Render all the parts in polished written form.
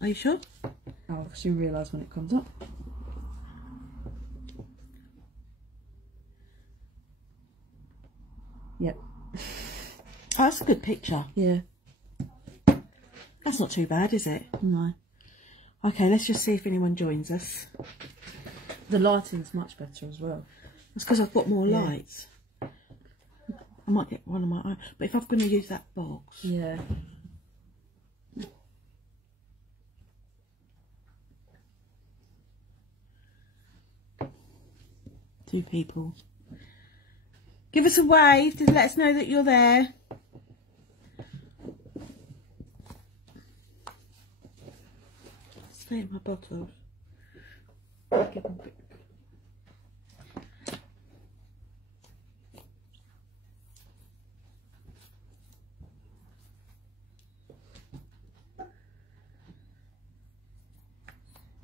Are you sure? I'll soon realise when it comes up. Yep. Oh, that's a good picture. Yeah. That's not too bad, is it? No. Okay, let's just see if anyone joins us. The lighting's much better as well. That's because I've got more Yeah. lights. I might get one of my own. But if I'm going to use that box... Yeah. Two people. Give us a wave to let us know that you're there. Stay in my bottle.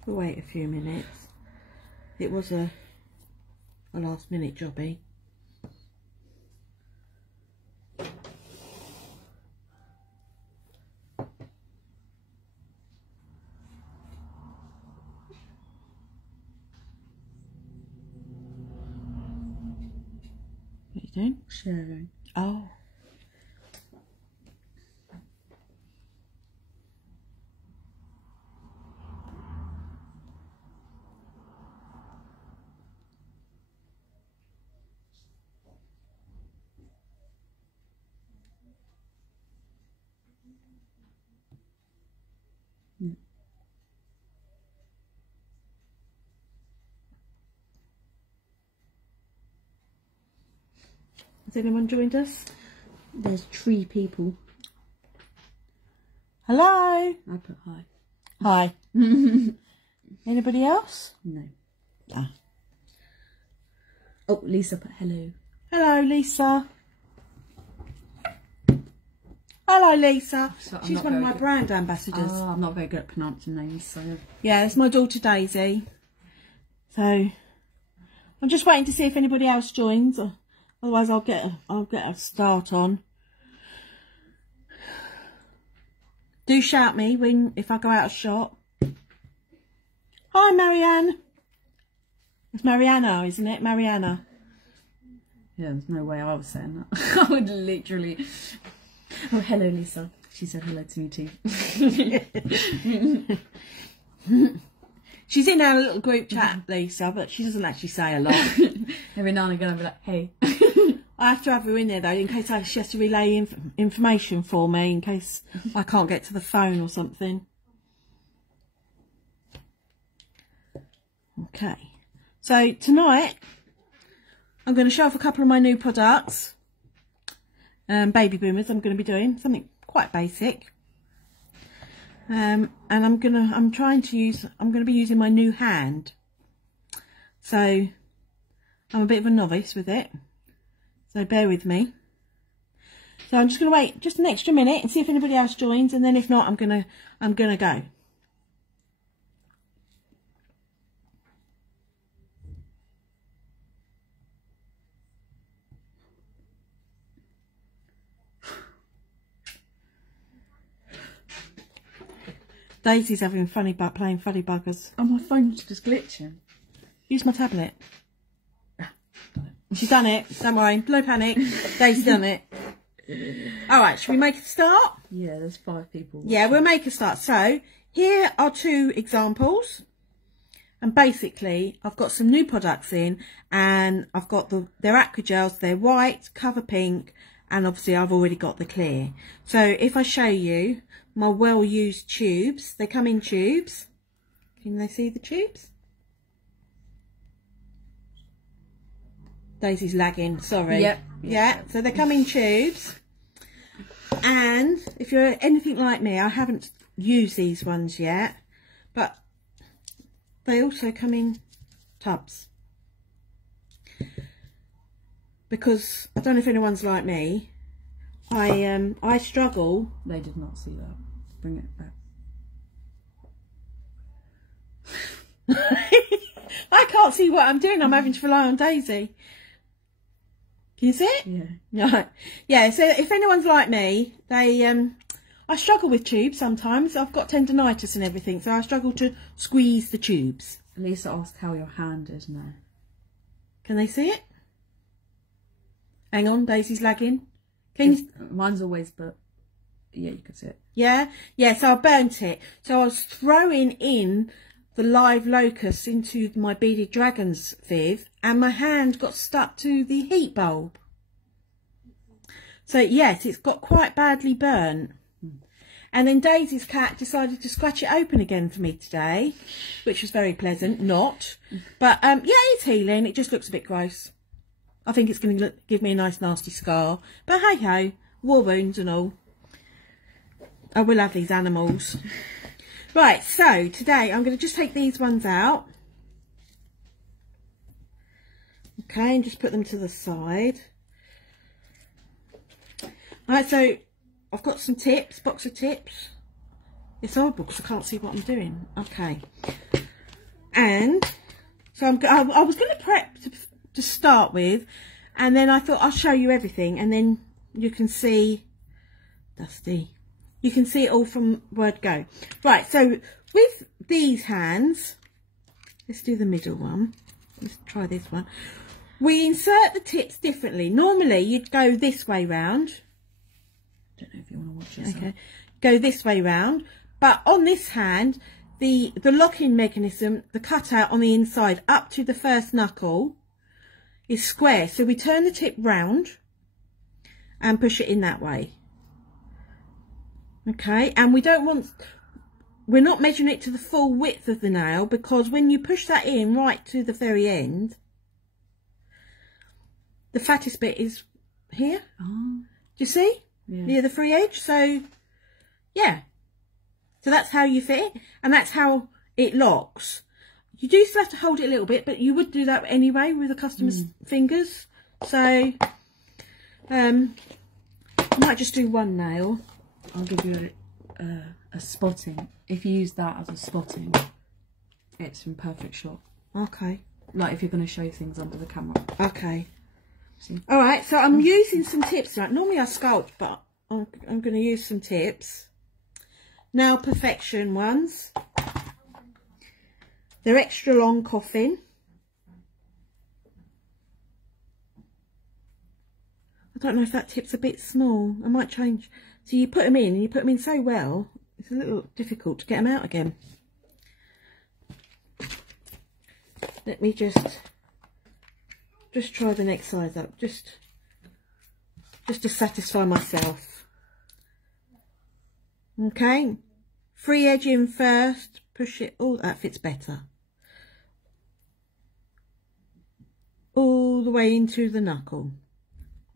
We'll wait a few minutes. It was a last minute jobby. What are you doing? Sharing. Oh. Has anyone joined us? There's 3 people. Hello. I put hi. Hi. Anybody else? No. Ah. Oh, Lisa put hello. Hello, Lisa. Hello, Lisa. So I'm She's not one of very my good. brand ambassadors. Oh, I'm not very good at pronouncing names, so... Yeah, it's my daughter Daisy. So I'm just waiting to see if anybody else joins. Otherwise, I'll get a start on. Do shout me if I go out of shot. Hi, Marianne. It's Mariana, isn't it? Mariana. Yeah, there's no way I was saying that. I would literally... Oh, hello, Lisa. She said hello to me too. She's in our little group chat, Lisa, but she doesn't actually say a lot. Every now and again I'll be like, hey. I have to have her in there though, in case she has to relay information for me, in case I can't get to the phone or something. Okay, so tonight I'm going to show off a couple of my new products. Baby boomers. I'm going to be doing something quite basic. And I'm going to be using my new hand. So I'm a bit of a novice with it. So bear with me. So I'm just going to wait just an extra minute and see if anybody else joins, and then if not, I'm going to go. Daisy's having playing funny buggers. Oh, my phone's just glitching. Use my tablet. She's done it. Don't worry. No panic. Daisy's done it. All right. Should we make a start? Yeah, there's 5 people. Yeah, we'll make a start. So here are 2 examples. And basically, I've got some new products in, and I've got they're acrygels. They're white, cover pink, and obviously I've already got the clear. So if I show you my well-used tubes, they come in tubes. Can they see the tubes? Daisy's lagging, sorry. Yep. Yeah, so they come in tubes. And if you're anything like me, I haven't used these ones yet, but they also come in tubs. Because I don't know if anyone's like me, I struggle. They did not see that. Bring it back. I can't see what I'm doing. I'm having to rely on Daisy. Can you see it? Yeah. Right. Yeah, so if anyone's like me, I struggle with tubes sometimes. I've got tendinitis and everything, so I struggle to squeeze the tubes. Lisa asked how your hand is now. Can they see it? Hang on, Daisy's lagging. Can you... Mine's always, but yeah, you can see it. Yeah? Yeah, so I burnt it. So I was throwing in the live locust into my beaded dragons viv, and my hand got stuck to the heat bulb. So yes, it's got quite badly burnt. And then Daisy's cat decided to scratch it open again for me today, which was very pleasant. Not. But yeah, it's healing. It just looks a bit gross. I think it's going to give me a nice nasty scar. But hey ho, war wounds and all. I will have these animals. Right, so today I'm going to just take these ones out. Okay, and just put them to the side. Alright, so I've got some tips, box of tips. It's horrible because I can't see what I'm doing. Okay. And so I was going to prep to start with, and then I thought I'll show you everything, and then you can see, Dusty, you can see it all from word go. Right, so with these hands, let's do the middle one. Let's try this one. We insert the tips differently. Normally you'd go this way round. Don't know if you want to watch this. Okay, go this way round, but on this hand, the locking mechanism, the cutout on the inside up to the first knuckle is square. So we turn the tip round and push it in that way. Okay, and we're not measuring it to the full width of the nail, because when you push that in right to the very end, the fattest bit is here. Oh. Do you see? Yeah. Near the free edge. So yeah, so that's how you fit it, and that's how it locks. You do still have to hold it a little bit, but you would do that anyway with the customer's fingers. So I might just do one nail. I'll give you a spotting. If you use that as a spotting, it's in perfect shot. Okay. Like if you're going to show things under the camera. Okay. All right, so I'm using some tips. Right, normally I sculpt, but I'm going to use some tips. Nail Perfection ones. They're extra long coffin. I don't know if that tip's a bit small. I might change. So you put them in, and you put them in so well, it's a little difficult to get them out again. Let me just try the next size up, just to satisfy myself. Okay, free edge in first, push it, oh, that fits better. All the way into the knuckle.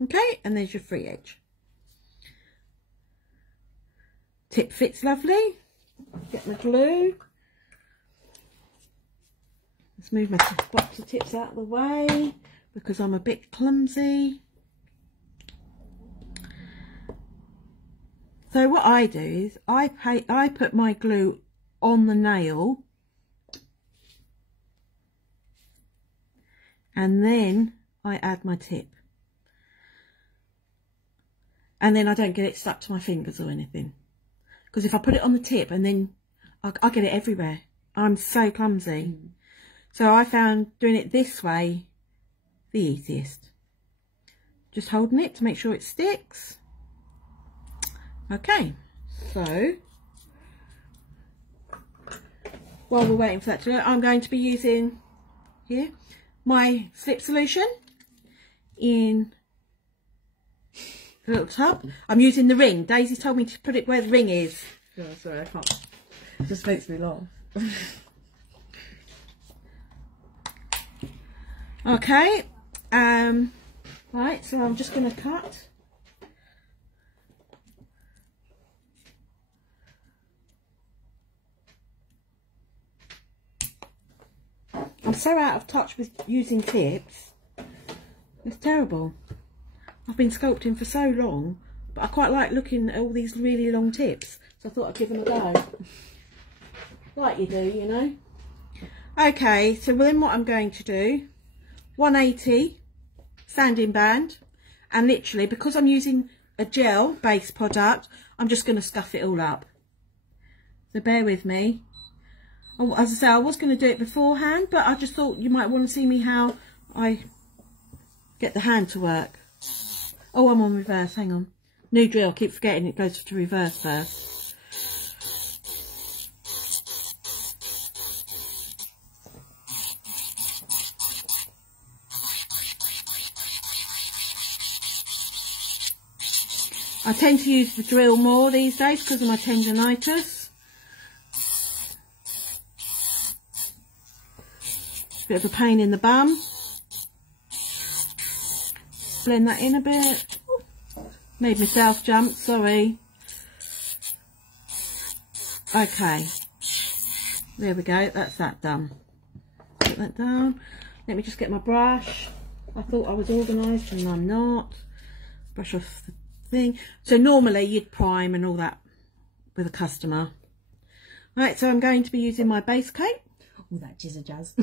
Okay, and there's your free edge. Tip fits lovely. Get my glue. Let's move my box of tips out of the way, because I'm a bit clumsy. So what I do is I put my glue on the nail, and then I add my tip, and then I don't get it stuck to my fingers or anything, because if I put it on the tip and then I get it everywhere. I'm so clumsy. So I found doing it this way the easiest. Just holding it to make sure it sticks. Okay, so while we're waiting for that to go, I'm going to be using here my slip solution in a little tub. I'm using the ring. Daisy told me to put it where the ring is. Oh, sorry, I can't. It just makes me laugh. Okay, right, so I'm just going to cut. I'm so out of touch with using tips. It's terrible. I've been sculpting for so long, but I quite like looking at all these really long tips, so I thought I'd give them a go. Like you do, you know. Okay, so then what I'm going to do, 180 sanding band, and literally, because I'm using a gel based product, I'm just going to scuff it all up. So bear with me. Oh, as I say, I was going to do it beforehand, but I just thought you might want to see me how I get the hand to work. Oh, I'm on reverse, hang on. New drill, keep forgetting it goes to reverse first. I tend to use the drill more these days because of my tendinitis. Bit of a pain in the bum. Blend that in a bit. Made myself jump, sorry. Okay. There we go, that's that done. Put that down. Let me just get my brush. I thought I was organised and I'm not. Brush off the thing. So normally you'd prime and all that with a customer. Right, so I'm going to be using my base coat. All that jizz jazz.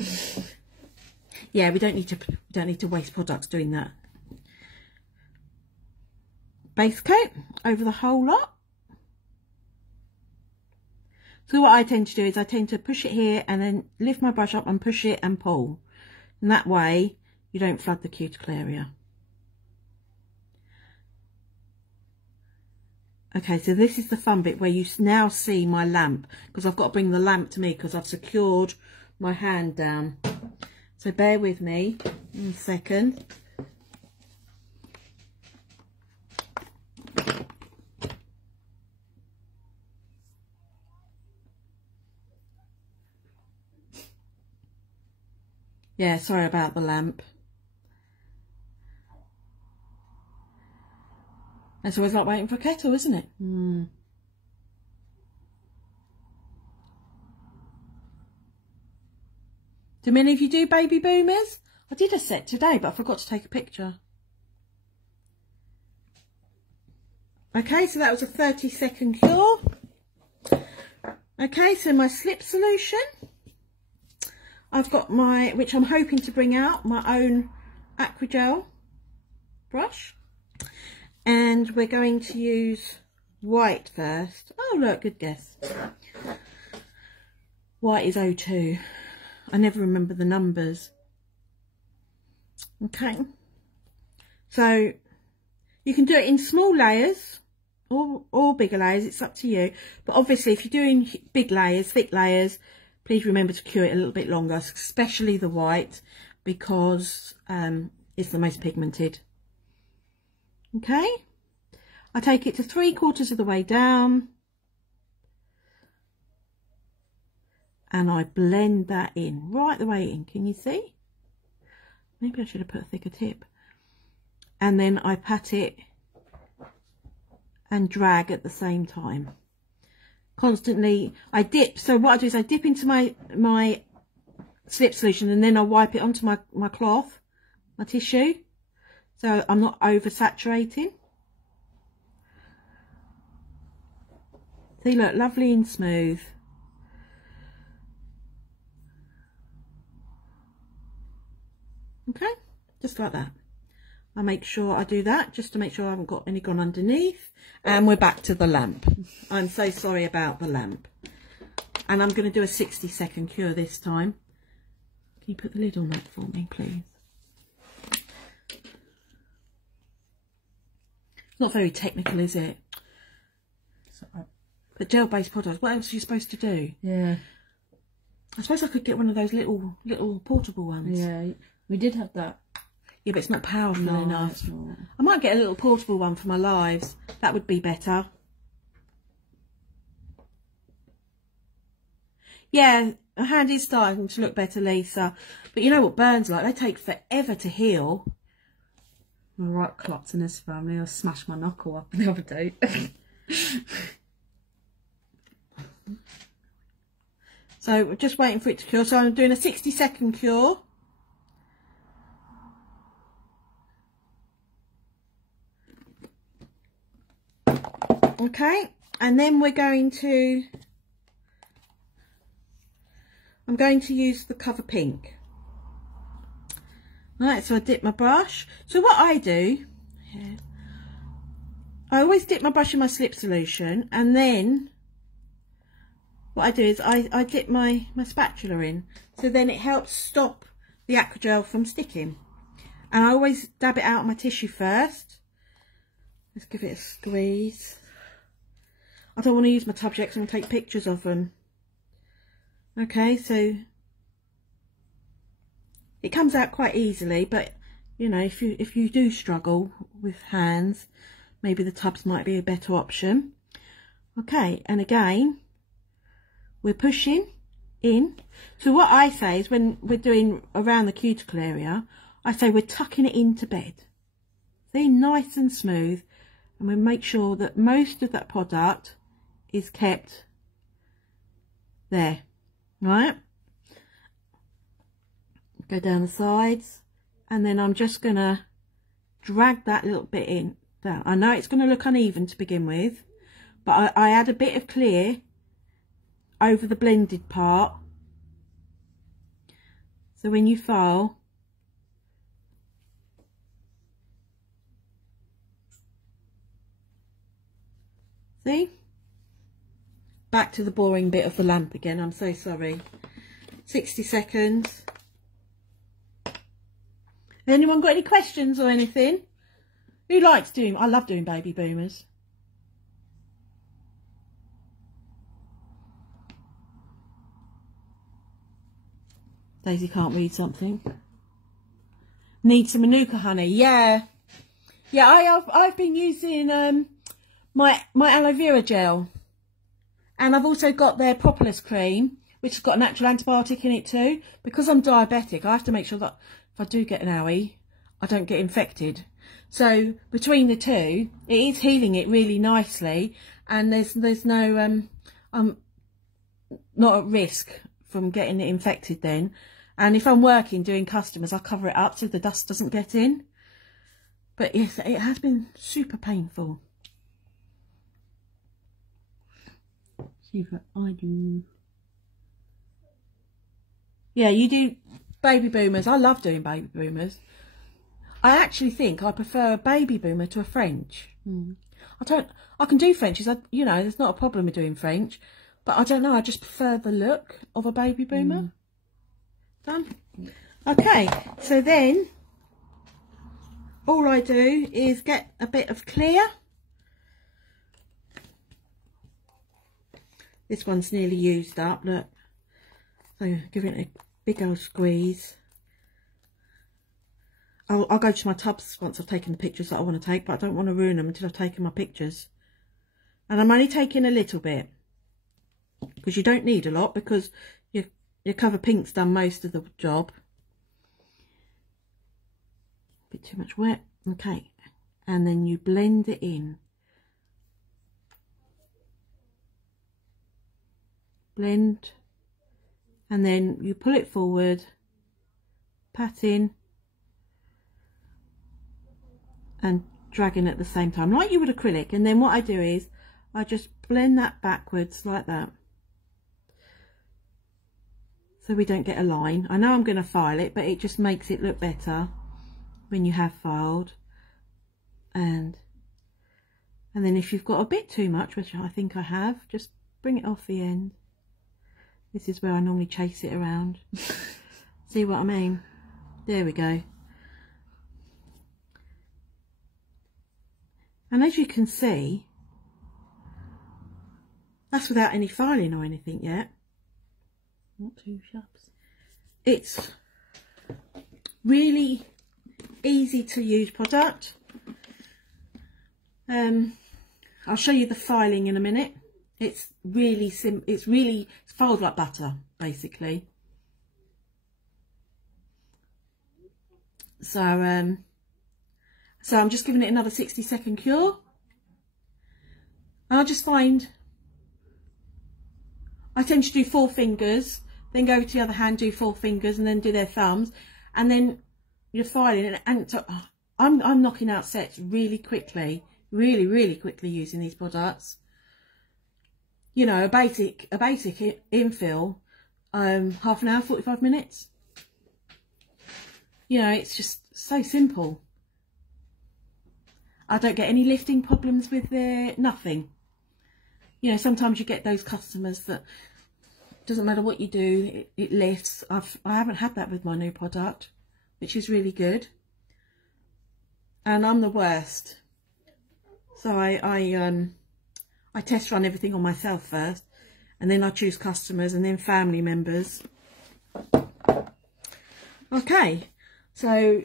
Yeah, we don't need to waste products doing that. Base coat over the whole lot. So what I tend to do is I tend to push it here and then lift my brush up and push it and pull. And that way you don't flood the cuticle area. Okay, so this is the fun bit where you now see my lamp, because I've got to bring the lamp to me because I've secured my hand down. So bear with me 1 second. Yeah, sorry about the lamp. It's always like waiting for a kettle, isn't it? Mm. Do many of you do baby boomers? I did a set today, but I forgot to take a picture. Okay, so that was a 30-second cure. Okay, so my slip solution. I've got my, which I'm hoping to bring out, my own acrygel brush. And we're going to use white first. Oh, look, good guess. White is 02. I never remember the numbers. Okay. So you can do it in small layers or bigger layers. It's up to you. But obviously, if you're doing big layers, thick layers, please remember to cure it a little bit longer, especially the white, because it's the most pigmented. Okay, I take it to 3/4 of the way down and I blend that in, right the way in. Can you see? Maybe I should have put a thicker tip. And then I pat it and drag at the same time. Constantly, I dip. So what I do is I dip into my slip solution and then I wipe it onto my cloth, my tissue. So I'm not oversaturating. See, look, lovely and smooth. Okay, just like that. I make sure I do that just to make sure I haven't got any gone underneath. And we're back to the lamp. I'm so sorry about the lamp. And I'm going to do a 60-second cure this time. Can you put the lid on that for me, please? Not very technical, is it? But gel-based products, what else are you supposed to do? Yeah. I suppose I could get one of those little portable ones. Yeah, we did have that. Yeah, but it's not powerful enough. I might get a little portable one for my lives. That would be better. Yeah, my hand is starting to look better, Lisa. But you know what burns like? They take forever to heal. My right clots in this family. I smashed my knuckle up the other day. So we're just waiting for it to cure. So I'm doing a 60-second cure. Okay, and then I'm going to use the Cover Pink. Right, so I dip my brush. So what I do, I always dip my brush in my slip solution, and then what I do is I dip my spatula in, so then it helps stop the acrygel from sticking. And I always dab it out on my tissue first. Let's give it a squeeze. I don't want to use my tubs yet because I'm going to take pictures of them. Okay, so it comes out quite easily, but you know, if you do struggle with hands, maybe the tubs might be a better option. Okay, and again, we're pushing in. So what I say is, when we're doing around the cuticle area, I say we're tucking it into bed. See, nice and smooth, and we make sure that most of that product is kept there, right? Go down the sides, and then I'm just gonna drag that little bit in. Down. I know it's going to look uneven to begin with, but I add a bit of clear over the blended part, so when you file, see, back to the boring bit of the lamp again, I'm so sorry. 60 seconds. Anyone got any questions or anything? Who likes doing, I love doing baby boomers. Daisy can't read something. Need some Manuka honey. Yeah, I've been using my aloe vera gel, and I've also got their propolis cream, which has got a natural antibiotic in it too. Because I'm diabetic, I have to make sure that if I do get an owie, I don't get infected. So between the two, it is healing it really nicely, and there's no I'm not at risk from getting it infected then. And if I'm working doing customers, I cover it up so the dust doesn't get in. But yes, it has been super painful. See what I do. Yeah, you do baby boomers. I love doing baby boomers. I actually think I prefer a baby boomer to a French. I can do Frenches, you know, there's not a problem with doing French, but I don't know, I just prefer the look of a baby boomer. Done. Okay, so then all I do is get a bit of clear. This one's nearly used up, look. So give it a big old squeeze. I'll go to my tubs once I've taken the pictures that I want to take, but I don't want to ruin them until I've taken my pictures. And I'm only taking a little bit, because you don't need a lot, because your cover pink's done most of the job. A bit too much wet. Okay, and then you blend it in. Blend, and then you pull it forward, pat in, and dragging at the same time, like you would acrylic. And then what I do is I just blend that backwards like that, so we don't get a line. I know I'm going to file it, but it just makes it look better when you have filed. And then if you've got a bit too much, which I think I have, just bring it off the end. This is where I normally chase it around. See what I mean? There we go. And as you can see, that's without any filing or anything yet. Not too sharp. It's really easy to use product. I'll show you the filing in a minute. It's really simple. It's filed like butter, basically. So I'm just giving it another 60-second cure. And I just find I tend to do 4 fingers, then go over to the other hand, do 4 fingers, and then do their thumbs, and then you're filing. And so I'm knocking out sets really quickly, really quickly using these products. You know, a basic infill, half an hour, 45 minutes. You know, it's just so simple. I don't get any lifting problems with it, nothing. You know, sometimes you get those customers that doesn't matter what you do, it lifts. I haven't had that with my new product, which is really good. And I'm the worst. So I test run everything on myself first, and then I choose customers and then family members. Okay, so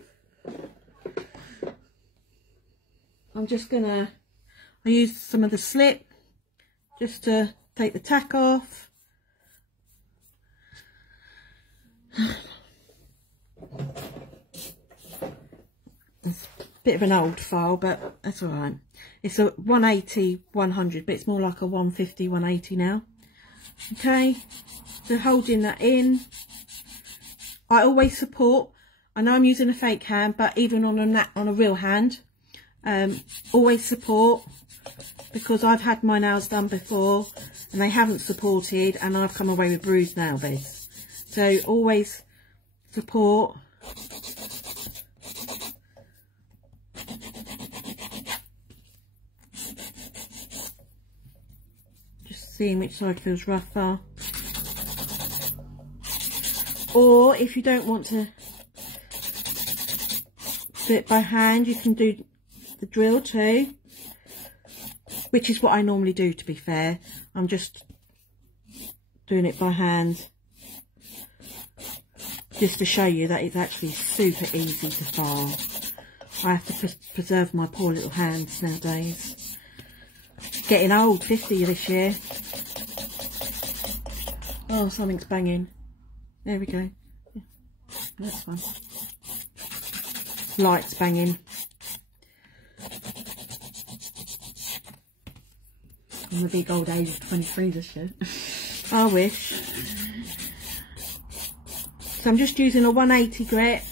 I'm just gonna, I use some of the slip just to take the tack off. It's a bit of an old file, but that's all right. It's a 180, 100, but it's more like a 150, 180 now. Okay, so holding that in. I always support. I know I'm using a fake hand, but even on a real hand, always support, because I've had my nails done before and they haven't supported, and I've come away with bruised nail beds. So always support. Just seeing which side feels rougher. Or if you don't want to do it by hand, you can do the drill too, which is what I normally do, to be fair. I'm just doing it by hand, just to show you that it's actually super easy to file. I have to preserve my poor little hands nowadays. Getting old, 50 this year. Oh, something's banging. There we go. Yeah, that's fine. Lights banging. I'm a big old age of 23 this year. I wish. So I'm just using a 180 grit.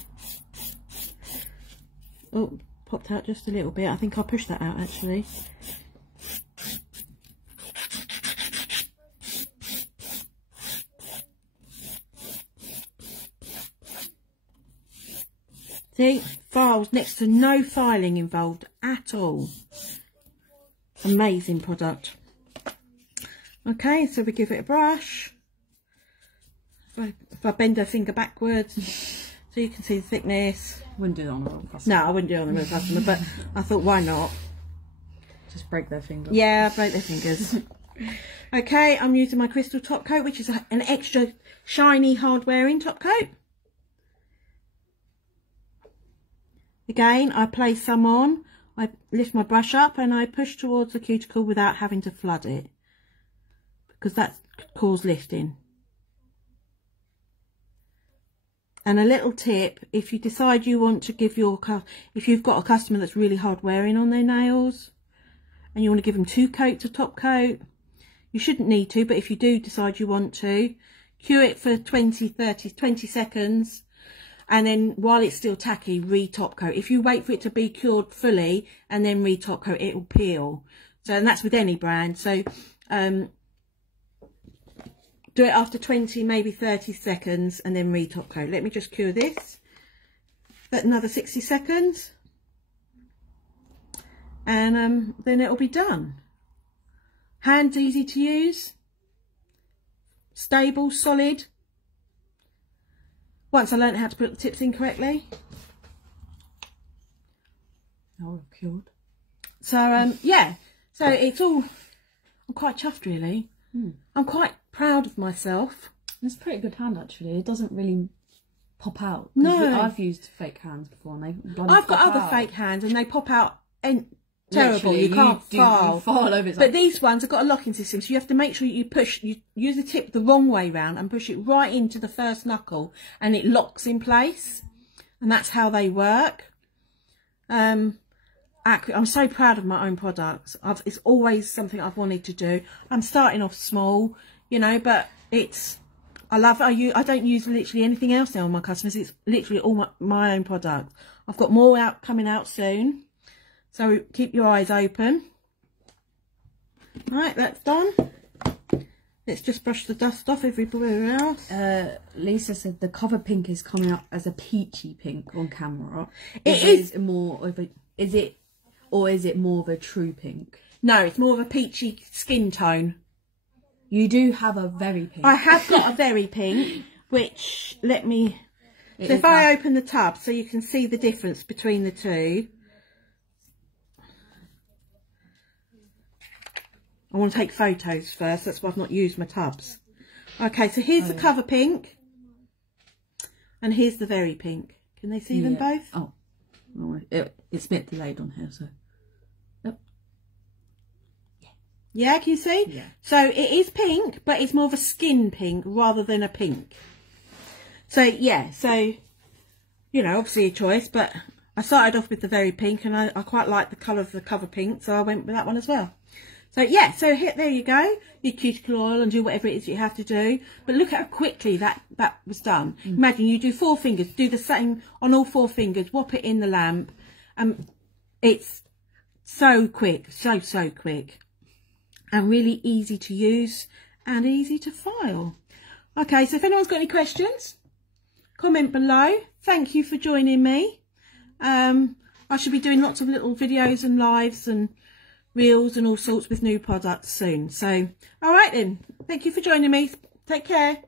Oh, popped out just a little bit. I think I'll push that out actually. See, files, next to no filing involved at all. Amazing product. Okay, so we give it a brush. If I bend her finger backwards, so you can see the thickness. Wouldn't do that on a real customer. No, I wouldn't do it on a real customer, but I thought, why not? Just break their finger. Yeah, break their fingers. Okay, I'm using my crystal top coat, which is an extra shiny, hard wearing top coat. Again, I place some on, I lift my brush up and I push towards the cuticle without having to flood it, because that could cause lifting. And a little tip, if you decide you want to give if you've got a customer that's really hard wearing on their nails and you want to give them 2 coats of top coat, you shouldn't need to, but if you do decide you want to, cure it for 20 seconds. And then while it's still tacky, re-top coat. If you wait for it to be cured fully and then re-top coat, it will peel. So, and that's with any brand. So, do it after 20, maybe 30 seconds and then re-top coat. Let me just cure this. But another 60 seconds. And then it'll be done. Hands easy to use. Stable, solid. Once I learned how to put the tips in correctly. Oh, cured. So, yeah. So it's all, I'm quite chuffed really. I'm quite proud of myself. It's a pretty good hand actually. It doesn't really pop out. No. I've used fake hands before and they I've got other fake hands and they pop out terrible. Literally, you can't file. You file over, but these ones have got a locking system, so you have to make sure you use the tip the wrong way round and push it right into the first knuckle and it locks in place. And that's how they work. I'm so proud of my own products. It's always something I've wanted to do. I'm starting off small, you know, but I don't use literally anything else now on my customers. It's literally all my own products. I've got more coming out soon. So keep your eyes open. Right, that's done. Let's just brush the dust off everywhere else. Lisa said the cover pink is coming up as a peachy pink on camera. It is more of a. Is it? Or is it more of a true pink? No, it's more of a peachy skin tone. You do have a very pink. I have got a very pink, which, let me... So if I open the tub so you can see the difference between the two. I want to take photos first, that's why I've not used my tubs. Okay, so here's the cover pink. And here's the very pink. Can they see them both? Oh, it's a bit delayed on here, so... Yeah, can you see? Yeah. So it is pink, but it's more of a skin pink rather than a pink. So, yeah, so, you know, obviously a choice, but I started off with the very pink and I quite like the colour of the cover pink, so I went with that one as well. So, yeah, so there you go, your cuticle oil, and do whatever it is you have to do. But look at how quickly that was done. Imagine you do 4 fingers, do the same on all 4 fingers, whop it in the lamp. It's so quick, so quick. And really easy to use and easy to file. Okay, so if anyone's got any questions, comment below. Thank you for joining me. I should be doing lots of little videos and lives and reels and all sorts with new products soon. So, all right then. Thank you for joining me. Take care.